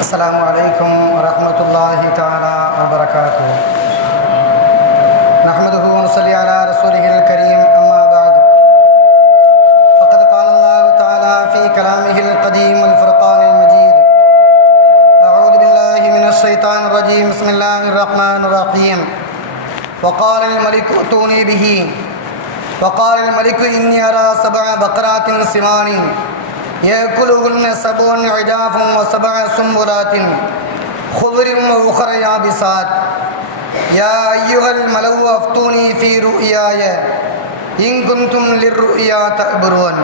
السلام عليكم ورحمة الله تعالى وبركاته. نحمده ونصلي على رسوله الكريم أما بعد. فقد قال الله تعالى في كلامه القديم والفرقان المجيد أعوذ بالله من الشيطان الرجيم بسم الله الرحمن الرحيم. وقال الملك ائتوني به. وقال الملك إني أرى سبع بقرات سمان. يأكلهن سبع عجاف وسبع سنبلات. خضر وأخر يابسات. يا أيها الملو أفتوني في رؤياي. إن كنتم للرؤيا تأبرون.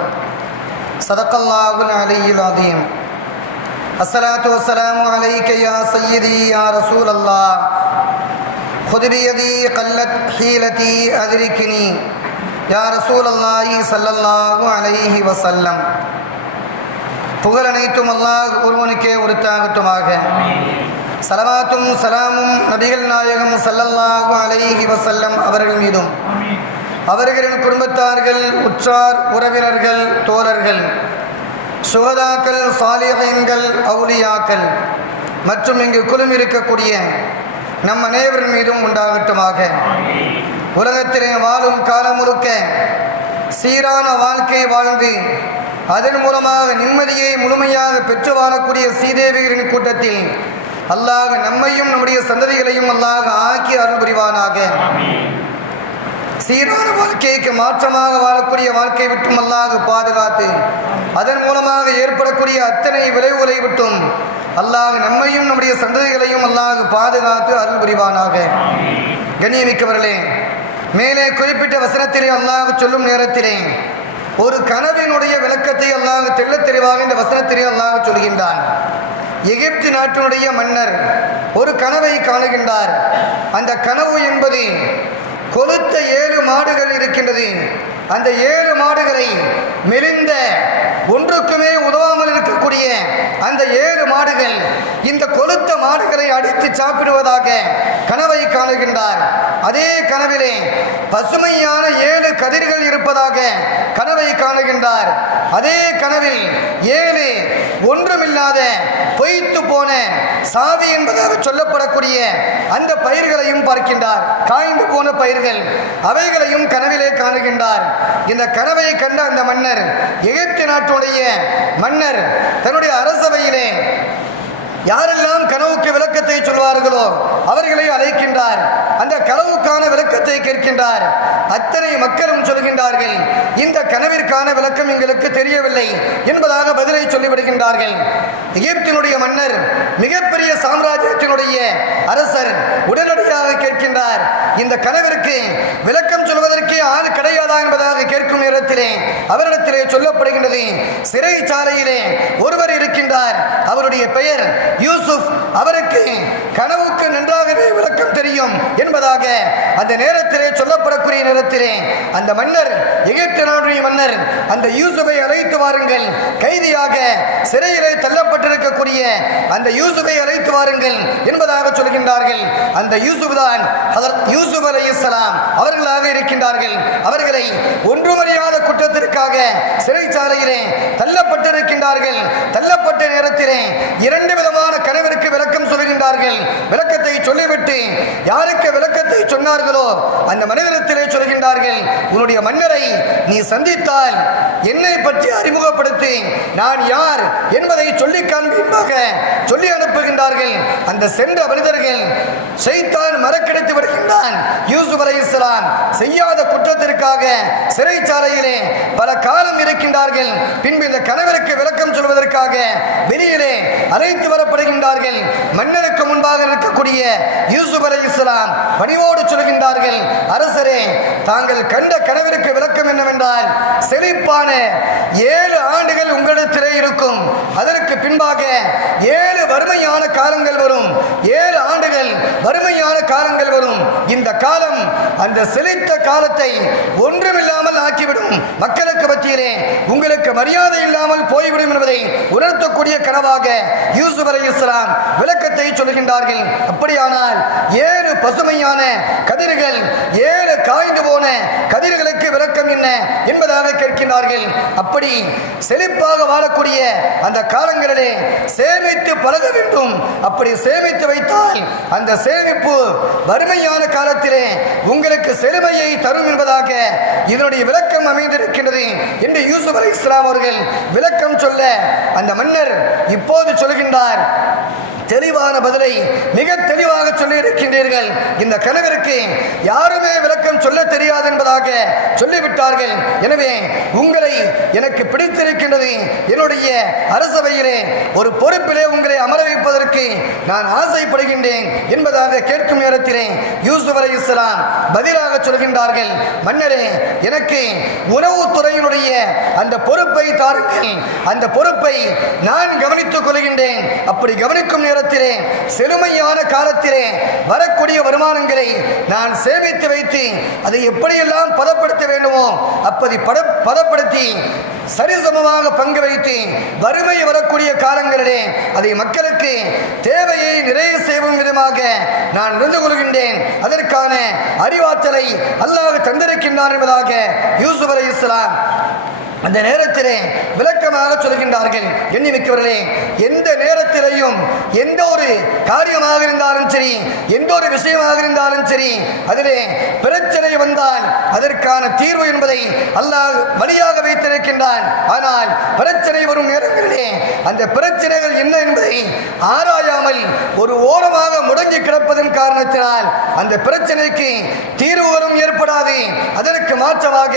صدق الله العلي العظيم. الصلاة والسلام عليك يا سيدي يا رسول الله. خذ بيدي قلت حيلتي أدركني. يا رسول الله صلى الله عليه وسلم. புகழ் அனைத்தும் அல்லாஹ் ஒருவனுக்கே உரித்தாகட்டுமாக. சலவாத்தும் சலாமும் நபிகள் நாயகம் சல்லல்லாஹு அலைஹி வசல்லம் அவர்கள் மீதும். அவர்களின் குடும்பத்தார்கள் உற்றார் உறவினர்கள் தோழர்கள் சுகதாக்கள் சாலிகங்கள் அவுலியாக்கள் மற்றும் இங்கு குழும் இருக்கக்கூடிய நம் அனைவரின் மீதும் உண்டாகட்டுமாக. உலகத்திலே வாழும் காலம் முழுக்க சீரான வாழ்க்கை வாழ்ந்து அதன் மூலமாக நிம்மதியை முழுமையாக பெற்று வாழக்கூடிய சீதேவிகளின் கூட்டத்தில் அல்லாஹ் நம்மையும் நம்முடைய சந்ததிகளையும் அல்லாஹ் ஆக்கி அருள் புரிவானாக. சீரான வாழ்க்கைக்கு மாற்றமாக வாழக்கூடிய வாழ்க்கை விட்டும் அல்லாஹ் பாதுகாத்து அதன் மூலமாக ஏற்படக்கூடிய அத்தனை விளைவுகளை விட்டும் அல்லாஹ் நம்மையும் நம்முடைய சந்ததிகளையும் அல்லாஹ் பாதுகாத்து அருள் புரிவானாக. கண்ணியமிக்கவர்களே மேலே குறிப்பிட்ட வசனத்திலே அல்லாஹ் சொல்லும் நேரத்திலே ஒரு கனவினுடைய விளக்கத்தை அல்லாஹ் தெல்ல தெளிவாக இந்த வசனத்திலே அல்லாஹ் சொல்கின்றான். எகிப்து நாட்டினுடைய மன்னர் ஒரு கனவை காணுகின்றார். அந்த கனவு என்பது கொளுத்த ஏழு மாடுகள் இருக்கின்றது. அந்த ஏழு மாடுகளை மெலிந்த ஒன்றுக்குமே உதவாமல் இருக்கக்கூடிய அந்த ஏழு மாடுகள் இந்த கொளுத்த மாடுகளை அடித்து சாப்பிடுவதாக கனவை காணுகின்றார். அதே கனவிலே பசுமையான ஏழு கதிர்கள் இருப்பதாக கனவை காணுகின்றார். அதே கனவில் ஏழு ஒன்றுமில்லாத பொய்த்து போன சாவி என்பதாக சொல்லப்படக்கூடிய அந்த பயிர்களையும் பார்க்கின்றார். காய்ந்து போன பயிர்கள் அவைகளையும் கனவிலே காணுகின்றார். இந்த கனவை கண்ட அந்த மன்னர் எகிப்து நாட்டுடைய மன்னர் தன்னுடைய அரசவையிலே யாரெல்லாம் கனவுக்கு விளக்கத்தை சொல்வார்களோ அவர்களை அழைக்கின்றார். அந்த கனவுக்கான விளக்கத்தை கேட்கின்றார். அத்தனை மக்களும் சொல்கின்றார்கள் இந்த கனவிற்கான விளக்கம் எங்களுக்கு தெரியவில்லை என்பதாக பதிலை சொல்லிவிடுகின்றார்கள். எகிப்தினுடைய மன்னர் மிகப்பெரிய சாம்ராஜ்யத்தினுடைய அரசர் உடனடியாக கேட்கின்றார் இந்த கனவிற்கு விளக்கம் சொல்வதற்கே ஆள் கிடையாதா என்பதாக கேட்கும் நேரத்திலே அவரிடத்திலே சொல்லப்படுகின்றது. சிறைச்சாலையிலே ஒருவர் இருக்கின்றார். அவருடைய பெயர் யூசுப். அவருக்கு கனவுக்கு நன்றாகவே விளக்கம் தெரியும் என்பதாக அந்த நேரத்திலே சொல்லப்படக்கூடிய நேரத்திலே அந்த மன்னர் எகிப்து நாடுடைய மன்னர் அந்த யூசுஃபை அழைத்து வாருங்கள். கைதியாக சிறையிலே தள்ளப்பட்டிருக்கக்கூடிய அந்த யூசுஃபை அழைத்து வாருங்கள் என்பதாக சொல்கின்றார்கள். அந்த யூசுப் தான் யூசுப் அலை இஸ்லாம் அவர்களாக இருக்கின்றார்கள். அவர்களை ஒன்றுமறியாத குற்றத்திற்காக சிறைச்சாலையிலே தள்ளப்பட்டிருக்கின்றார்கள். தள்ளப்பட்ட நேரத்திலே இரண்டு விதமான கனவிற்கு விளக்கம் சொல்கின்றார்கள். விளக்கத்தை சொல்லிவிட்டு யாருக்கு விளக்கத்தை சொன்னார்களோ அந்த மனிதனத்திலே சொல்கின்றார்கள் உன்னுடைய மன்னரை நீ சந்தித்தால் என்னை பற்றி அறிமுகப்படுத்தி. நான் யார் என்பதை சொல்லி காண்பிப்பாக சொல்லி அனுப்புகின்றார்கள். அந்த சென்ற மனிதர்கள் செய்தான் மறக்கடித்து வருகின்றான் யூசுப் அலை இஸ்லாம் செய்யாத குற்றத்திற்காக சிறைச்சாலையிலே பல காலம் இருக்கின்றார்கள். பின்பு இந்த கணவருக்கு விளக்கம் சொல்வதற்காக வெளியிலே அழைத்து வரப்படுகின்றார்கள். மன்னருக்கு முன்பாக இருக்கக்கூடிய யூசுப் அலை இஸ்லாம் பணிவோடு சொல்கின்றார்கள் அரசரே தாங்கள் கண்ட கணவருக்கு விளக்கம் என்னவென்றால் செழிப்பான ஏழு ஆண்டுகள் உங்களிடத்திலே இருக்கும். அதற்கு பின்பாக ஏழு வறுமையான காலங்கள் வரும். ஏழு வறுமையான காலங்கள் வரும். இந்த காலம் அந்த செழித்த காலத்தை ஒன்றுமில்லாமல் ஆக்கிவிடும். மக்களுக்கு பற்றியிலே உங்களுக்கு மரியாதை இல்லாமல் போய்விடும் என்பதை உணர்த்தக்கூடிய கனவாக யூசுப் அலி இஸ்லாம் விளக்கத்தை சொல்கின்றார்கள். அப்படியானால் ஏழு பசுமையான கதிர்கள் ஏழு காய்ந்து போன கதிர்களுக்கு விளக்கம் என்ன என்பதாக கேட்கின்றார்கள். அப்படி செழிப்பாக வாழக்கூடிய அந்த காலங்களிலே சேமித்து பழக வேண்டும். அப்படி சேமித்து வைத்தால் அந்த சேமிப்பு வறுமையான காலத்திலே உங்களுக்கு செழுமையை தரும் என்பதாக இதனுடைய விளக்கம் அமைந்திருக்கின்றது என்று யூசுப் அலி இஸ்லாம் அவர்கள் விளக்கம் சொல்ல அந்த மன்னர் இப்போது சொல்கின்றார். தெளிவான பதிலை மிக தெளிவாக சொல்லி இருக்கின்றீர்கள் இந்த கணவருக்கு யாருமே விளக்கம் சொல்ல தெரியாது என்பதாக சொல்லிவிட்டார்கள். எனவே உங்களை எனக்கு பிடித்திருக்கின்றது என்னுடைய அரசவையிலே ஒரு பொறுப்பிலே உங்களை அமர வைப்பதற்கு நான் ஆசைப்படுகின்றேன் என்பதாக கேட்கும் நேரத்திலே யூசுப் அலை இஸ்லாம் பதிலாக சொல்கின்றார்கள். மன்னரே எனக்கு உணவுத்துறையினுடைய அந்த பொறுப்பை தாருங்கள். அந்த பொறுப்பை நான் கவனித்துக் கொள்கின்றேன். அப்படி கவனிக்கும் நேரத்திலே செழுமையான காலத்திலே வரக்கூடிய வருமானங்களை நான் சேமித்து வைத்து அதை எப்படியெல்லாம் பதப்படுத்த வேண்டுமோ அப்படி பட பதப்படுத்தி சரிசமமாக பங்கு வைத்து வறுமை வரக்கூடிய காலங்களிலே அதை மக்களுக்கு தேவையை நிறைவு செய்யும் விதமாக நான் நடந்து கொள்கின்றேன். அதற்கான அறிவாற்றலை அல்லாஹ் தந்திருக்கின்றான் என்பதாக யூசுப் அலி இஸ்லாம் அந்த நேரத்திலே விளக்கமாக சொல்கின்றார்கள். எண்ணி மிக்கவர்களே எந்த நேரத்திலையும் எந்த ஒரு காரியமாக இருந்தாலும் சரி எந்த ஒரு விஷயமாக இருந்தாலும் சரி அதிலே பிரச்சனை வந்தால் அதற்கான தீர்வு என்பதை அல்லாஹ் வழியாக வைத்திருக்கின்றான். ஆனால் பிரச்சனை வரும் நேரங்களிலே அந்த பிரச்சனைகள் என்ன என்பதை ஆராயாமல் ஒரு ஓரம் காரணத்தினால் அந்த பிரச்சனைக்கு தீர்வுகளும் ஏற்படாது. அதற்கு மாற்றமாக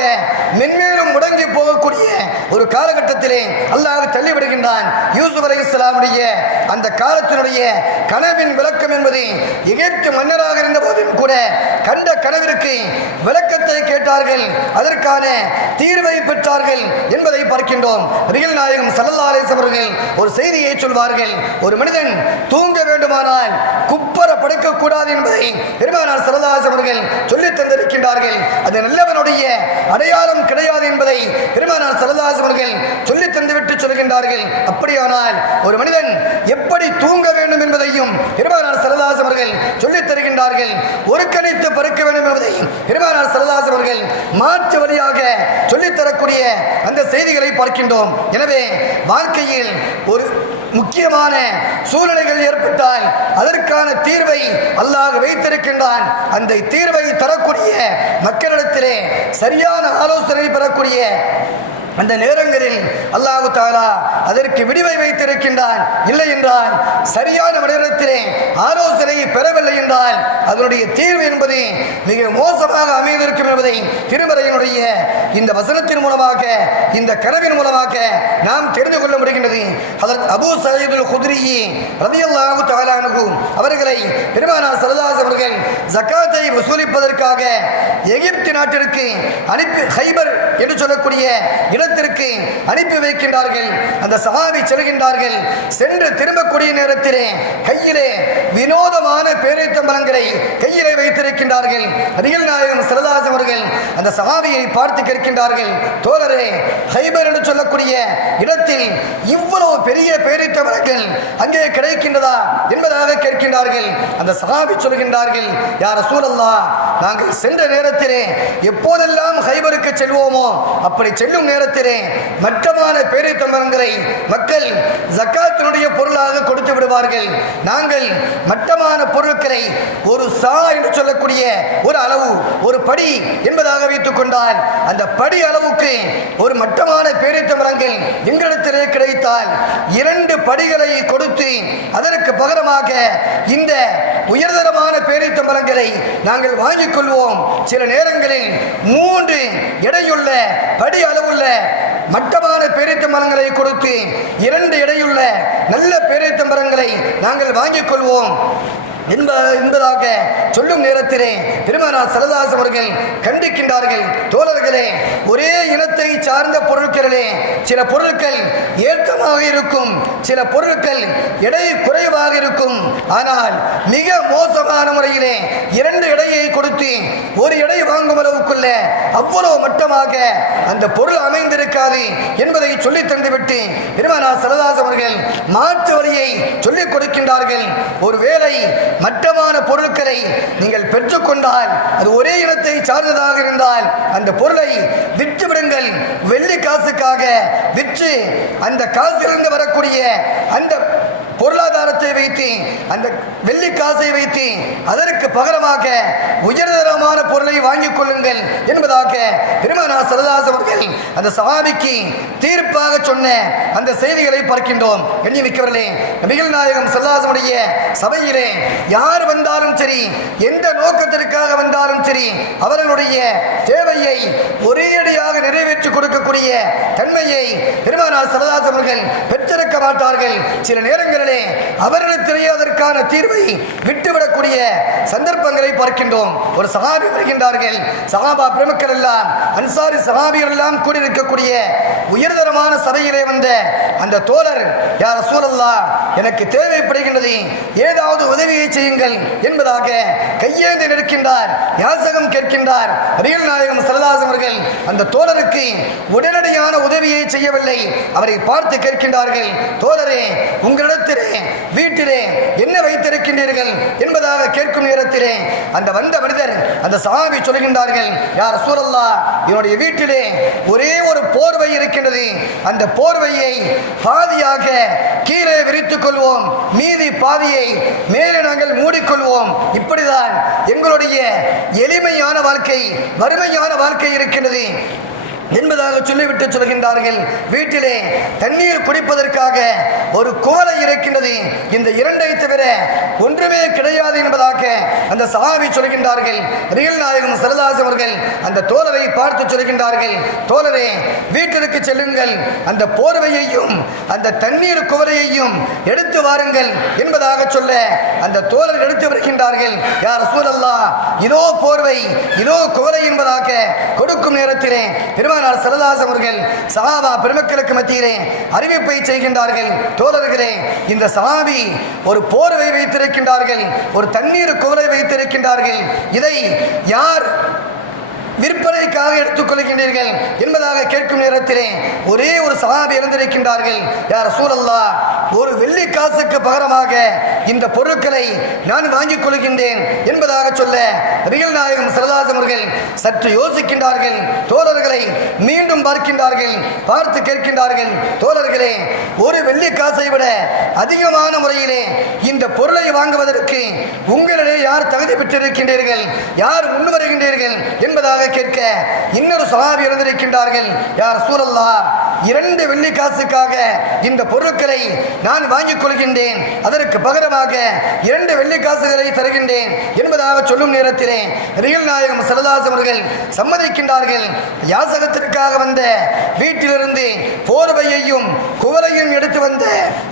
மென்மேலும் முடங்கி போகக்கூடிய ஒரு காலகட்டத்திலே அல்லாஹ் தள்ளிவிடுகின்றான். யூசுப் அலை இஸ்லாமுடைய அந்த காலத்தினுடைய கனவின் விளக்கம் என்பது எகிப்து மன்னராக இருந்த போதும் கூட கண்ட கனவிற்கு விளக்கத்தை கேட்டார்கள். அதற்கான தீர்வை பெற்றார்கள் என்பதை பார்க்கின்றோம். ரியல் நாயகம் சல்லல்லா அவர்கள் ஒரு செய்தியை சொல்வார்கள். ஒரு மனிதன் தூங்க வேண்டுமானால் குப்பர கூடாது என்பதை பெருமானார் சரதாஸ் அவர்கள் சொல்லித் தந்திருக்கின்றார்கள். அது நல்லவனுடைய அடையாளம் கிடையாது என்பதை பெருமானார் சரதாஸ் அவர்கள் சொல்லித் தந்துவிட்டு சொல்கின்றார்கள். அப்படியானால் ஒரு மனிதன் எப்படி தூங்க வேண்டும் என்பதையும் பெருமானார் சரதாஸ் அவர்கள் சொல்லித் தருகின்றார்கள். ஒருக்கணித்து பறக்க வேண்டும் என்பதை பெருமானார் சரதாஸ் அவர்கள் மாற்று வழியாக சொல்லித்தரக்கூடிய அந்த செய்திகளை பார்க்கின்றோம். எனவே வாழ்க்கையில் ஒரு முக்கியமான சூழ்நிலைகள் ஏற்பட்டால் அதற்கான தீர்வை அல்லாஹ் வைத்திருக்கின்றான். அந்த தீர்வை தரக்கூடிய மக்களிடத்திலே சரியான ஆலோசனை பெறக்கூடிய அந்த நேரங்களில் அல்லாஹு தாலா அதற்கு விடிவை வைத்திருக்கின்றான். இல்லை என்றால் சரியான மனிதத்திலே ஆலோசனை பெறவில்லை என்றால் அதனுடைய தீர்வு என்பது மிக மோசமாக அமைந்திருக்கும் என்பதை திருமறையினுடைய இந்த வசனத்தின் மூலமாக இந்த கனவின் மூலமாக நாம் தெரிந்து கொள்ள முடிகின்றது. அதற்கு அபூ சயீதுல் குதிரியை ரதியல்லாஹு தாலானு அவர்களை பெருமானா சரதாஸ் அவர்கள் ஜக்காத்தை வசூலிப்பதற்காக எகிப்து நாட்டிற்கு அனுப்பி ஹைபர் என்று சொல்லக்கூடிய இடத்திற்கு அனுப்பி வைக்கின்றார்கள். அந்த சஹாபி செல்கின்றார்கள். சென்று திரும்பக்கூடிய நேரத்திலே கையிலே வினோதமான பேரைத்தம்பலங்களை கையிலே வைத்திருக்கின்றார்கள். அரியல் நாயகம் சிறதாஸ் அவர்கள் அந்த சஹாபியை பார்த்து கேட்கின்றார்கள். தோழரே ஹைபர் என்று சொல்லக்கூடிய இடத்தில் இவ்வளவு பெரிய பேரித்தவர்கள் அங்கே கிடைக்கின்றதா என்பதாக கேட்கின்றார்கள். அந்த சஹாபி சொல்கின்றார்கள் யார் சூழல்லா நாங்கள் சென்ற நேரத்திலே எப்போதெல்லாம் ஹைபருக்கு செல்வோமோ அப்படி செல்லும் நேரத்தில் மட்டமான பேரித்தம்பரங்களை மக்கள் ஜக்காத்தினுடைய பொருளாக கொடுத்து விடுவார்கள். நாங்கள் மட்டமான பொருட்களை ஒரு சா என்று சொல்லக்கூடிய ஒரு அளவு ஒரு படி என்பதாக வைத்துக் கொண்டால் அந்த படி அளவுக்கு ஒரு மட்டமான பேரித்தம்பரங்கள் எங்களிடத்திலே கிடைத்தால் இரண்டு படிகளை கொடுத்து அதற்கு பகரமாக இந்த உயர்தரமான பேரித்தம்பரங்களை நாங்கள் வாங்கிக் கொள்வோம். சில நேரங்களில் மூன்று எடையுள்ள படி அளவுள்ள மட்டமான பேரித்த மரங்களை கொடுத்து இரண்டு எடையுள்ள நல்ல பேரித்த மரங்களை நாங்கள் வாங்கிக் கொள்வோம். என்ப என்பதாக சொல்லும் நேரத்திலே பெருமானார் சரதாஸ் அவர்கள் கண்டிக்கின்றார்கள். தோழர்களே ஒரே இனத்தை சார்ந்த பொருட்களிலே சில பொருட்கள் ஏற்றமாக இருக்கும் சில பொருட்கள் எடை குறைவாக இருக்கும். ஆனால் மிக மோசமான முறையிலே இரண்டு எடையை கொடுத்து ஒரு எடை வாங்கும் அளவுக்குள்ள அவ்வளவு மட்டமாக அந்த பொருள் அமைந்திருக்காது என்பதை சொல்லித் தந்துவிட்டு பெருமானா சரதாஸ் அவர்கள் மாற்று வழியை சொல்லிக் கொடுக்கின்றார்கள். ஒருவேளை மட்டமான பொருட்களை நீங்கள் பெற்றுக்கொண்டால் அது ஒரே இனத்தை சார்ந்ததாக இருந்தால் அந்த பொருளை விற்று விடுங்கள். வெள்ளி காசுக்காக விற்று அந்த காசிலிருந்து வரக்கூடிய அந்த பொருளாதாரத்தை வைத்து அந்த வெள்ளி காசை வைத்து அதற்கு பகரமாக உயர்தரமான பொருளை வாங்கிக் கொள்ளுங்கள் என்பதாக பெருமனா சரதாஸ் அவர்கள் அந்த சஹாபிக்கு தீர்ப்பாக சொன்ன அந்த செய்திகளை பார்க்கின்றோம். எண்ணி மிக்கவர்களே நபிகள் நாயகம் சல்லாசனுடைய சபையிலே யார் வந்தாலும் சரி எந்த நோக்கத்திற்காக வந்தாலும் சரி அவர்களுடைய தேவையை ஒரேடியாக நிறைவேற்றி கொடுக்கக்கூடிய தன்மையை பெருமானார் சரதாஸ் அவர்கள் பெற்றிருக்க மாட்டார்கள். சில நேரங்களில் அவர்களுக்கு அதற்கான தீர்வை விட்டுவிடக்கூடிய சந்தர்ப்பங்களை பார்க்கின்றோம். ஒரு சகாபி வருகின்றார்கள். சகாபா பிரமுக்கள் எல்லாம் அன்சாரி சகாபிகள் எல்லாம் கூடியிருக்கக்கூடிய உயர்தரமான சபையிலே வந்த அந்த தோழர் யார் சூழல்லா எனக்கு தேவைப்படுகின்றது ஏதாவது உதவியை செய்யுங்கள் என்பதாக கையேந்தி நிற்கின்றார் யாசகம் கேட்கின்றார். அரியல் நாயகம் சரதாஸ் அவர்கள் அந்த தோழருக்கு உடனடியான உதவியை செய்யவில்லை. அவரை பார்த்து கேட்கின்றார்கள் தோழரே உங்களிடத்திலே வீட்டிலே என்ன வைத்திருக்கின்றீர்கள் என்பதாக கேட்கும் நேரத்திலே அந்த வந்த மனிதர் அந்த சாமி சொல்கின்றார்கள் யார் சூழல்லா என்னுடைய வீட்டிலே ஒரே ஒரு போர்வை இருக்கின்றது அந்த போர்வையை பாதியாக கீழே விரித்துக் கொள்வோம். மீதி பாதியை மேலே நாங்கள் மூடிக்கொள்வோம். இப்படிதான் எங்களுடைய எளிமையான வாழ்க்கை வறுமையான வாழ்க்கை இருக்கின்றது. என்பதாக சொல்லிவிட்டு சொல்கின்றார்கள். வீட்டிலே தண்ணீர் குடிப்பதற்காக ஒரு கோலை இருக்கின்றது இந்த இரண்டை தவிர ஒன்றுமே கிடையாது என்பதாக அந்த சஹாபி சொல்கின்றார்கள். ரியல் நாயகம் சரதாஸ் அவர்கள் அந்த தோழரை பார்த்து சொல்கின்றார்கள். தோழரே வீட்டிற்கு செல்லுங்கள். அந்த போர்வையையும் அந்த தண்ணீர் குவரையையும் எடுத்து வாருங்கள் என்பதாக சொல்ல அந்த தோழர் எடுத்து வருகின்றார்கள். யார் சூழல்லா இதோ போர்வை இதோ குவரை என்பதாக கொடுக்கும் நேரத்திலே பெருமானார் சரதாஸ் அவர்கள் சஹாபா பெருமக்களுக்கு மத்தியிலே அறிவிப்பை செய்கின்றார்கள். தோழர்களே இந்த சஹாபி ஒரு போர்வை வைத்திருக்கின்றார்கள் ஒரு தண்ணீர் குவலை வைத்திருக்கின்றார்கள். இதை யார் விற்பனைக்காக எடுத்துக்கொள்கின்றீர்கள் என்பதாக கேட்கும் நேரத்திலே ஒரே ஒரு சகாபி இறந்திருக்கின்றார்கள் யார் சூழல்லா ஒரு வெள்ளி காசுக்கு பகரமாக இந்த பொருட்களை நான் வாங்கிக் கொள்கின்றேன் என்பதாக சொல்ல ரியல் நாயகம் சரதாஸ் அவர்கள் சற்று யோசிக்கின்றார்கள். தோழர்களை மீண்டும் பார்க்கின்றார்கள் பார்த்து கேட்கின்றார்கள் தோழர்களே ஒரு வெள்ளி காசை விட அதிகமான முறையிலே இந்த பொருளை வாங்குவதற்கு உங்களிடையே யார் தகுதி பெற்றிருக்கின்றீர்கள்? யார் முன் வருகின்றீர்கள் என்பதாக கேட்க இன்னொரு சகாபி இருந்திருக்கின்றார்கள் யார் சூழல்லா இரண்டு வெள்ளி காசுக்காக இந்த பொருட்களை நான் வாங்கிக் கொள்கின்றேன். அதற்கு பகரமாக இரண்டு வெள்ளி காசுகளை தருகின்றேன் என்பதாக சொல்லும் நேரத்திலே ரியல் நாயகம் சரதாஸ் அவர்கள் சம்மதிக்கின்றார்கள். யாசகத்திற்காக வந்த வீட்டிலிருந்து போர்வையையும் குவலையும் எடுத்து வந்த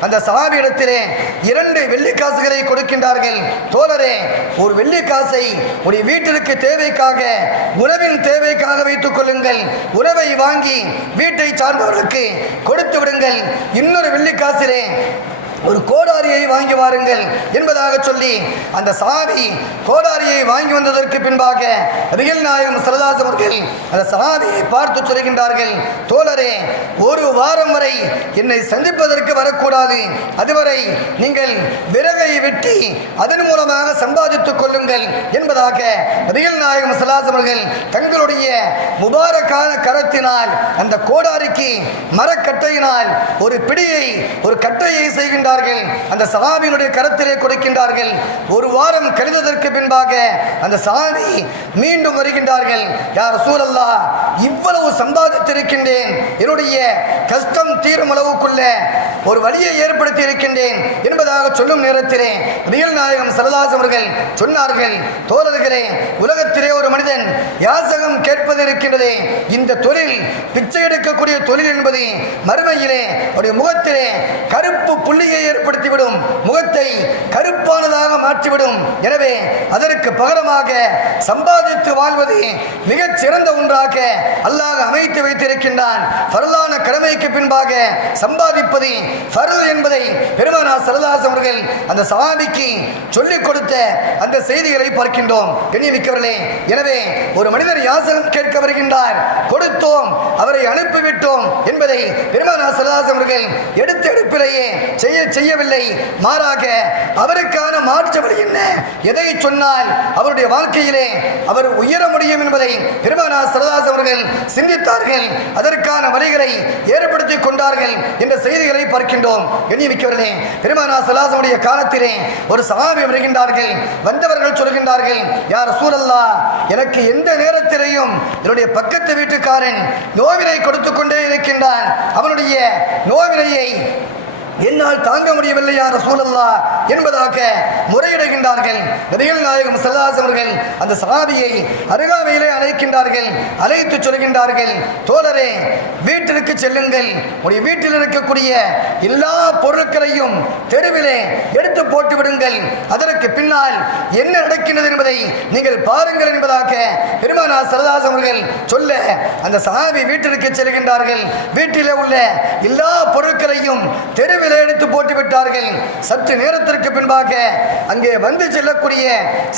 அந்த சகாபியிடத்திலே இரண்டு வெள்ளி காசுகளை கொடுக்கின்றார்கள். தோழரே ஒரு வெள்ளி காசை உடைய வீட்டிற்கு தேவைக்காக உணவின் தேவைக்காக வைத்துக் கொள்ளுங்கள். உணவை வாங்கி வீட்டை சார்ந்தவர்கள் அவர்களுக்கு கொடுத்து விடுங்கள். இன்னொரு வெள்ளிக்காசிலே ஒரு கோடாரியை வாங்கி வாருங்கள் என்பதாக சொல்லி அந்த சஹாபி கோடாரியை வாங்கி வந்ததற்கு பின்பாக ரியல் நாயகம் சரதாஸ் அவர்கள் அந்த சஹாபியை பார்த்து சொல்கின்றார்கள் தோழரே ஒரு வாரம் வரை என்னை சந்திப்பதற்கு வரக்கூடாது. அதுவரை நீங்கள் விறகை வெட்டி அதன் மூலமாக சம்பாதித்துக் கொள்ளுங்கள் என்பதாக ரியல் நாயகம் சலாஸ் அவர்கள் தங்களுடைய முபாரக்கான கரத்தினால் அந்த கோடாரிக்கு மரக்கட்டையினால் ஒரு பிடியை ஒரு கட்டையை செய்கின்ற கொடுக்கின்றார்கள் அந்த சஹாபியினுடைய கருத்திலே கொடுக்கின்றார்கள். ஒரு வாரம் கழிந்ததற்கு பின்பாக அந்த சஹாபி மீண்டும் வருகின்றார்கள். யார் சூழல்லா இவ்வளவு சம்பாதித்திருக்கின்றேன். என்னுடைய கஷ்டம் தீரும் அளவுக்குள்ள ஒரு வழியை ஏற்படுத்தி இருக்கின்றேன் என்பதாக சொல்லும் நேரத்திலே ரியல் நாயகம் சரதாஸ் அவர்கள் சொன்னார்கள். தோழர்களே உலகத்திலே ஒரு மனிதன் யாசகம் கேட்பது இருக்கின்றதே. இந்த தொழில் பிச்சை எடுக்கக்கூடிய தொழில் என்பது மறுமையிலே அவருடைய முகத்திலே கருப்பு புள்ளியை கருமையை ஏற்படுத்திவிடும். முகத்தை கருப்பானதாக மாற்றிவிடும். எனவே அதற்கு பகரமாக சம்பாதித்து வாழ்வது மிகச் சிறந்த ஒன்றாக அல்லாஹ் அமைத்து வைத்திருக்கின்றான். பரலான கடமைக்கு பின்பாக சம்பாதிப்பது ஃபர்ல் என்பதை பெருமனா சரதாஸ் அவர்கள் அந்த சஹாபிக்கு சொல்லிக் கொடுத்த அந்த செய்திகளை பார்க்கின்றோம். கண்ணியமிக்கவர்களே எனவே ஒரு மனிதர் யாசகம் கேட்க வருகின்றார். அவரை அனுப்பிவிட்டோம் என்பதை பெருமானா சரதாஸ் அவர்கள் எடுத்த எடுப்பிலேயே செய்ய செய்யவில்லை. மாறாக அவருக்கான மாற்று வழி என்ன? எதை சொன்னால் அவருடைய வாழ்க்கையிலே அவர் உயர முடியும் என்பதை பெருமானா சரதாஸ் அவர்கள் சிந்தித்தார்கள். அதற்கான வழிகளை ஏற்படுத்தி கொண்டார்கள் என்ற செய்திகளை பார்க்கின்றோம். எண்ணிமிக்கவர்களே பெருமானா சலாசனுடைய காலத்திலே ஒரு சகாபி வருகின்றார்கள். வந்தவர்கள் சொல்கின்றார்கள் யார் சூழல்லா எனக்கு எந்த நேரத்திலையும் என்னுடைய பக்கத்து வீட்டுக்காரன் நோவினை கொடுத்து கொண்டே இருக்கின்றான். அவனுடைய நோவினையை என்னால் தாங்க முடியவில்லை யார் சூழல்லா என்பதாக முறையிடுகின்றார்கள். நபிகள் நாயகம் செல்லாஸ் அவர்கள் அந்த சாதியை அருகாமையிலே அழைக்கின்றார்கள் அழைத்து சொல்கின்றார்கள் தோழரே வீட்டிற்கு செல்லுங்கள். உடைய வீட்டில் இருக்கக்கூடிய எல்லா பொருட்களையும் தெருவிலே எடுத்து போட்டு விடுங்கள் அதற்கு பின்னால் என்ன நடக்கின்றது என்பதை நீங்கள் பாருங்கள் என்பதாக பெருமானா சரதாஸ் அவர்கள் சொல்ல அந்த சஹாபி வீட்டிற்கு செல்கின்றார்கள். வீட்டிலே உள்ள எல்லா பொருட்களையும் தெருவில் எடுத்து போட்டு விட்டார்கள். சற்று நேரத்திற்கு பின்பாக அங்கே வந்து செல்லக்கூடிய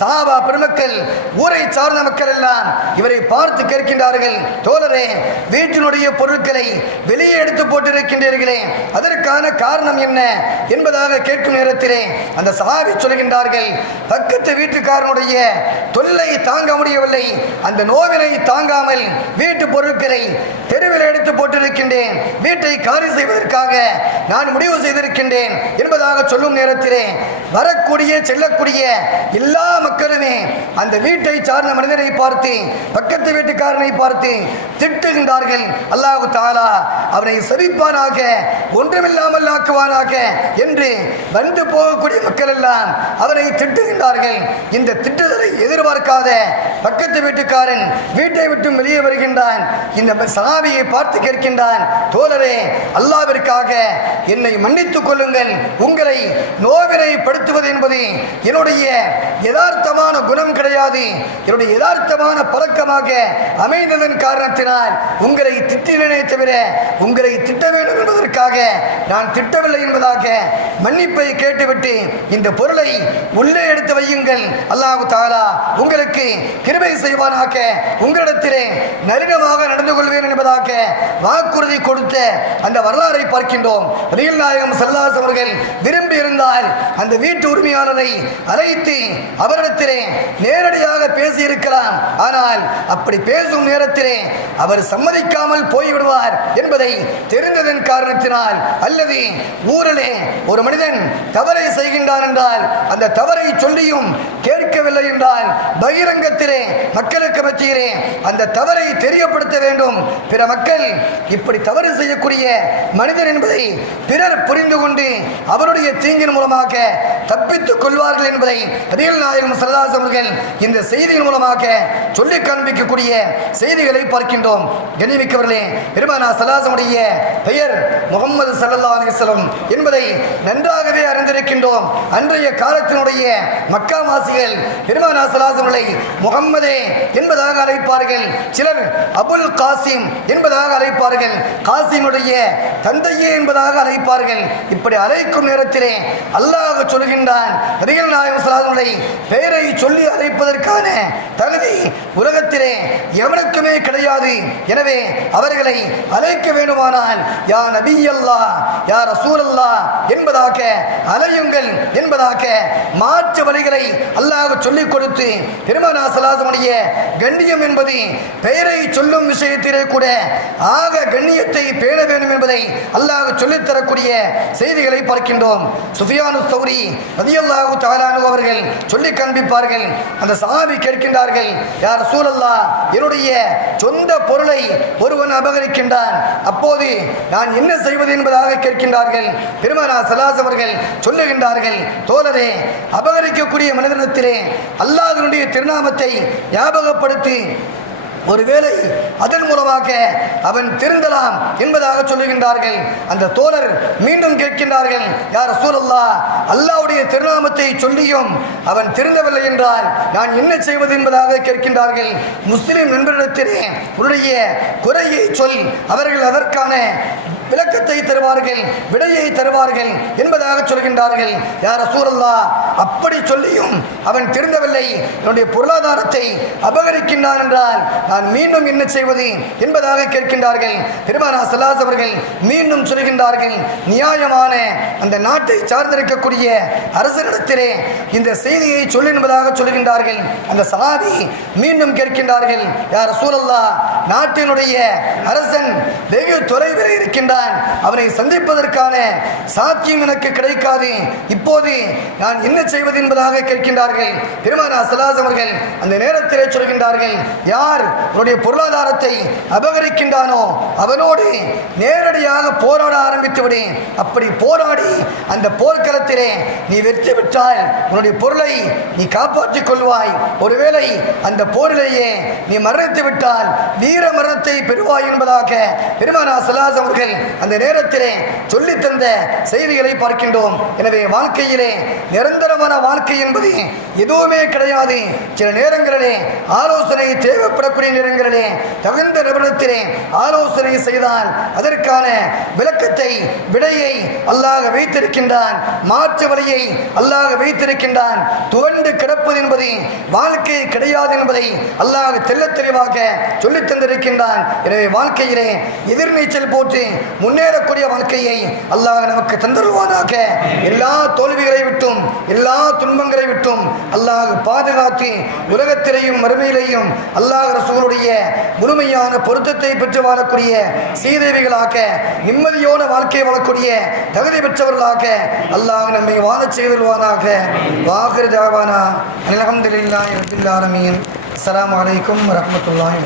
சஹாபா பெருமக்கள் ஊரை சார்ந்த மக்கள் எல்லாம் இவரை பார்த்து கேட்கின்றார்கள். தோழரே வீட்டினுடைய பொருட்களை வெளியே எடுத்து போட்டிருக்கின்றீர்களே அதற்கான காரணம் என்ன என்பதாக கேட்கும் நேரத்திலே அந்த சஹாபி சொல்கின்றார்கள் பக்கத்து வீட்டுக்காரனுடைய தொல்லை தாங்க முடியவில்லை. அந்த நோவினை தாங்காமல் வீட்டு பொருட்களை தெருவில் எடுத்து போட்டிருக்கின்றேன். வீட்டை காலி செய்வதற்காக நான் முடிவு செய்திருக்கின்றேன் என்பதாக சொல்லும் நேரத்திலே வரக்கூடிய செல்லக்கூடிய எல்லா மக்களுமே அந்த வீட்டை சார்ந்த மனிதரை பார்த்து பக்கத்து வீட்டுக்காரனை பார்த்து திட்டுகின்றார்கள். அல்லாஹு தாலா அவனை செவிப்பானாக ஒன்றுமில்லாமல் ஆக்குவானாக என்று வந்து போகக்கூடிய மக்கள் எல்லாம் அவனை திட்டுகின்றார்கள். இந்த திட்டுதலை எதிர்பார்க்காத பக்கத்து வீட்டுக்காரன் வீட்டை விட்டு வெளியே வருகின்றான். இந்த சகாபியை பார்த்து கேட்கின்றான் தோழரே அல்லாவிற்காக என்னை மன்னித்துக் கொள்ளுங்கள். உங்களை நோவினைப்படுத்துவது என்பது என்னுடைய யதார்த்தமான குணம் கிடையாது. என்னுடைய யதார்த்தமான பழக்கமாக அமைந்ததன் காரணத்தினால் உங்களை திட்டினே தவிர உங்களை திட்ட வேண்டும் என்பதற்காக நான் திட்டவில்லை என்பதாக மன்னிப்பை கேட்டுவிட்டு இந்த பொருளை உள்ளே எடுத்து வையுங்கள். அல்லாஹு தாலா உங்களுக்கு கிருபை செய்வானாக. உங்களிடத்திலே நளினமாக நடந்து கொள்வேன் என்பதாக வாக்குறுதி கொடுத்த அந்த வரலாறை பார்க்கின்றோம். ரயில் நாயகம் சல்லாஸ் அவர்கள் விரும்பி இருந்தால் அந்த வீட்டு உரிமையாளரை அழைத்து அவரிடத்திலே நேரடியாக பேசி இருக்கலாம் ஆனால் அப்படி பேசும் நேரத்திலே அவர் சம்மதிக்காமல் போய்விடுவார் என்பதை தெரிந்ததன் காரணத்தினால் அல்லது ஊரிலே ஒரு மனிதன் தவறை செய்கின்றான் என்றால் அந்த தவறை சொல்லியும் கேட்கவில்லை என்றால் பகிரங்கத்திலே மக்களுக்கு மத்தியிலே அந்த தவறை தெரியப்படுத்த வேண்டும். பிற மக்கள் இப்படி தவறு செய்யக்கூடிய மனிதன் என்பதை பிறர் புரிந்து கொண்டு அவருடைய தீங்கின் மூலமாக தப்பித்துக் கொள்வார்கள் என்பதை அதிகள் நாயகம் சரதாஸ் அவர்கள் இந்த செய்தியின் மூலமாக சொல்லிக் காண்பிக்கக்கூடிய செய்திகளை பார்க்கின்றோம். கண்ணிமிக்கவர்களே பெருமானா சலாசமுடைய பெயர் முகமது சல்லா அலிஸ்லம் என்பதை நன்றாகவே அறிந்திருக்கின்றோம். அன்றைய காலத்தினுடைய மக்கா வாசிகள் பெருமானா சலாசமுலை முகம்மதே என்பதாக அழைப்பார்கள். சிலர் அபுல் காசிம் என்பதாக அழைப்பார்கள். காசிமுடைய தந்தையே என்பதாக அழைப்பார்கள். இப்படி அழைக்கும் நேரத்திலே அல்லாஹ் சொல்கின்றான் ரியல் நாயகம் சலாசமுடைய பெயரை சொல்லி அழைப்பதற்கான தகுதி உலகத்திலே எவனுக்குமே கிடையாது. எனவே அவர்களை அழைக்க வேண்டுமானால் யா நபி அல்லா யா ரசூல் அல்லா என்பதாக அலையுங்கள் என்பதாக மாற்று வழிகளை அல்லாஹ் சொல்லிக் கொடுத்து பெருமானா சலாசமுடைய கண்ணியம் என்பது பெயரை சொல்லும் விஷயத்திலே கூட ஆக கண்ணியத்தை பேண வேண்டும் என்பதை அல்லாஹ் சொல்லித் தரக்கூடிய செய்திகளை பார்க்கின்றோம். சுஃபியானு சௌரி ரதியல்லாஹு தாலானு அவர்கள் சொல்லி காண்பிப்பார்கள். அந்த சஹாபி கேட்கின்றார்கள் யார் சூழல்லா என்னுடைய சொந்த பொருளை ஒருவன் அபகரிக்கின்றான். அப்போது நான் என்ன செய்வது என்பதாக கேட்கின்றார்கள். பெருமனா சலாஸ் அவர்கள் சொல்லுகின்றார்கள் தோழரே அபகரிக்கக்கூடிய மனிதனிடத்திலே அல்லாதனுடைய திருநாமத்தை ஞாபகப்படுத்தி. ஒருவேளை அதன் மூலமாக அவன் திருந்தலாம் என்பதாக சொல்லுகின்றார்கள். அந்த தோழர் மீண்டும் கேட்கின்றார்கள் யார் சூழல்லா அல்லாவுடைய திருநாமத்தை சொல்லியும் அவன் திருந்தவில்லை என்றால் நான் என்ன செய்வது என்பதாக கேட்கின்றார்கள். முஸ்லிம் நண்பரிடத்திலே உன்னுடைய குறையை சொல் அவர்கள் அதற்கான விளக்கத்தை தருவார்கள் விடையை தருவார்கள் என்பதாக சொல்கின்றார்கள். யார் சூரல்லா அப்படி சொல்லியும் அவன் திருந்தவில்லை. என்னுடைய பொருளாதாரத்தை அபகரிக்கின்றான் என்றால் நான் மீண்டும் என்ன செய்வது? என்பதாக கேட்கின்றார்கள். பெருமானா சல்லாஸ் அவர்கள் மீண்டும் சொல்கின்றார்கள் நியாயமான அந்த நாட்டை சார்ந்திருக்கக்கூடிய அரசரிடத்திலே இந்த செய்தியை சொல்லி என்பதாக சொல்கின்றார்கள். அந்த சலாதி மீண்டும் கேட்கின்றார்கள் யார் சூழல்லா நாட்டினுடைய அரசன் வெகு தொலைவில் இருக்கின்றார் இருக்கின்றான் அவனை சந்திப்பதற்கான சாத்தியம் எனக்கு கிடைக்காது. இப்போது நான் என்ன செய்வது என்பதாக கேட்கின்றார்கள். பெருமானா சலாஸ் அவர்கள் அந்த நேரத்திலே சொல்கின்றார்கள் யார் உன்னுடைய பொருளாதாரத்தை அபகரிக்கின்றானோ அவனோடு நேரடியாக போராட ஆரம்பித்து விடு. அப்படி போராடி அந்த போர்க்களத்திலே நீ வெற்றி பெற்றால் உன்னுடைய பொருளை நீ காப்பாற்றிக் கொள்வாய். ஒருவேளை அந்த போரிலேயே நீ மரணித்து விட்டால் வீர மரணத்தை பெறுவாய் என்பதாக பெருமானா சலாஸ் அவர்கள் அந்த நேரத்திலே சொல்லித்தந்த செய்திகளை பார்க்கின்றோம். எனவே வாழ்க்கையிலே நிரந்தரமான வாழ்க்கை என்பது எதுவுமே கிடையாது. சில நேரங்களிலே ஆலோசனை தேவைப்படக்கூடிய நேரங்களிலே தகுந்த நிபுணத்திலே ஆலோசனை செய்தால் அதற்கான விளக்கத்தை விடையை அல்லாஹ் வைத்திருக்கின்றான். மாற்று வழியை அல்லாஹ் வைத்திருக்கின்றான். துவண்டு கிடப்பது என்பது வாழ்க்கை கிடையாது என்பதை அல்லாஹ் தெல்ல தெளிவாக சொல்லித் தந்திருக்கின்றான். எனவே வாழ்க்கையிலே எதிர்நீச்சல் போட்டு முன்னேறக்கூடிய வாழ்க்கையை அல்லாஹ் நமக்கு தந்தருவானாக. எல்லா தோல்விகளை விட்டும் எல்லா துன்பங்களை விட்டும் அல்லாஹ் பாதுகாத்து உலகத்திலேயும் மறுமையிலேயும் அல்லாஹ் ரசூருடைய முழுமையான பொருத்தத்தை பெற்று வாழக்கூடிய சீதேவிகளாக நிம்மதியோட வாழ்க்கையை வாழக்கூடிய தகுதி பெற்றவர்களாக அல்லாஹ் நம்மை வாழச் செய்தல்வானாக வாகரு தாவானா. அலமதுல்லாஹி ரபில் ஆலமீன். அஸ்ஸலாமு அலைக்கும் வரஹ்மத்துல்லாஹி